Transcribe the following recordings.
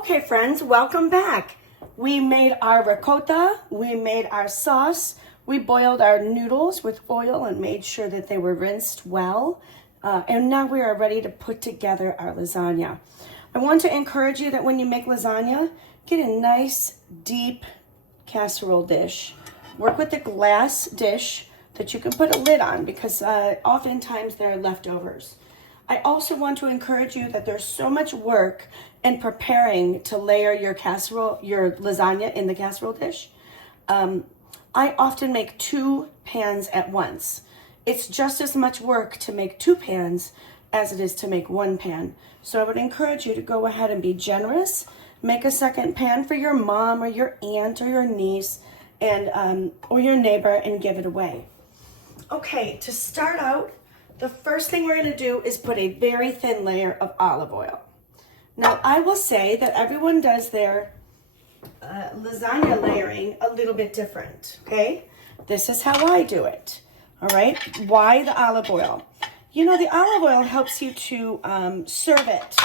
Okay, friends, welcome back. We made our ricotta, we made our sauce, we boiled our noodles with oil and made sure that they were rinsed well. And now we are ready to put together our lasagna. I want to encourage you that when you make lasagna, get a nice deep casserole dish. Work with a glass dish that you can put a lid on because oftentimes there are leftovers. I also want to encourage you that there's so much work in preparing to layer your lasagna in the casserole dish. I often make 2 pans at once. It's just as much work to make 2 pans as it is to make 1 pan. So I would encourage you to go ahead and be generous. Make a second pan for your mom or your aunt or your niece and or your neighbor and give it away. Okay, to start out, the first thing we're going to do is put a very thin layer of olive oil. Now, I will say that everyone does their lasagna layering a little bit different, okay? This is how I do it, all right? Why the olive oil? You know, the olive oil helps you to serve it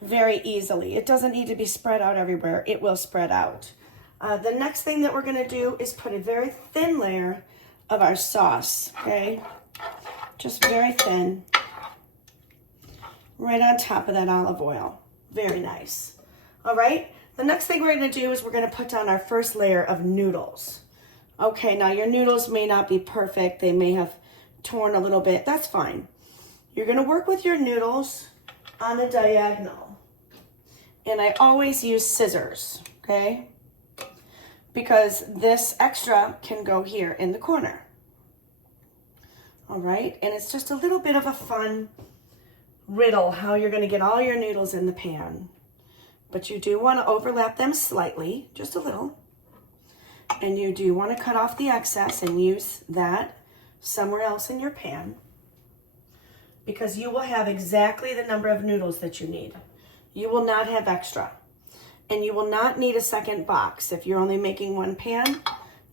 very easily. It doesn't need to be spread out everywhere. It will spread out. The next thing that we're going to do is put a very thin layer of our sauce, okay? Just very thin, right on top of that olive oil. Very nice. All right, the next thing we're going to do is we're going to put down our first layer of noodles. Okay, now your noodles may not be perfect. They may have torn a little bit. That's fine. You're going to work with your noodles on a diagonal. And I always use scissors, okay? Because this extra can go here in the corner. All right, and it's just a little bit of a fun riddle how you're going to get all your noodles in the pan. But you do want to overlap them slightly, just a little. And you do want to cut off the excess and use that somewhere else in your pan because you will have exactly the number of noodles that you need. You will not have extra. And you will not need a second box. If you're only making 1 pan,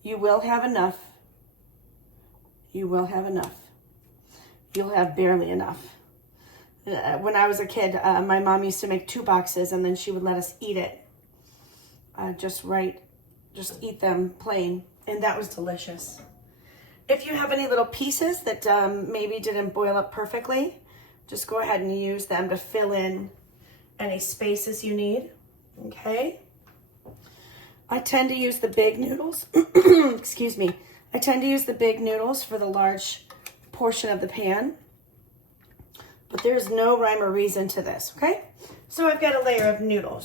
you will have enough. You will have enough. You'll have barely enough. When I was a kid, my mom used to make 2 boxes and then she would let us eat it. Just eat them plain. And that was delicious. If you have any little pieces that maybe didn't boil up perfectly, just go ahead and use them to fill in any spaces you need. Okay? I tend to use the big noodles. Excuse me. I tend to use the big noodles for the large portion of the pan. But there's no rhyme or reason to this, okay? So I've got a layer of noodles.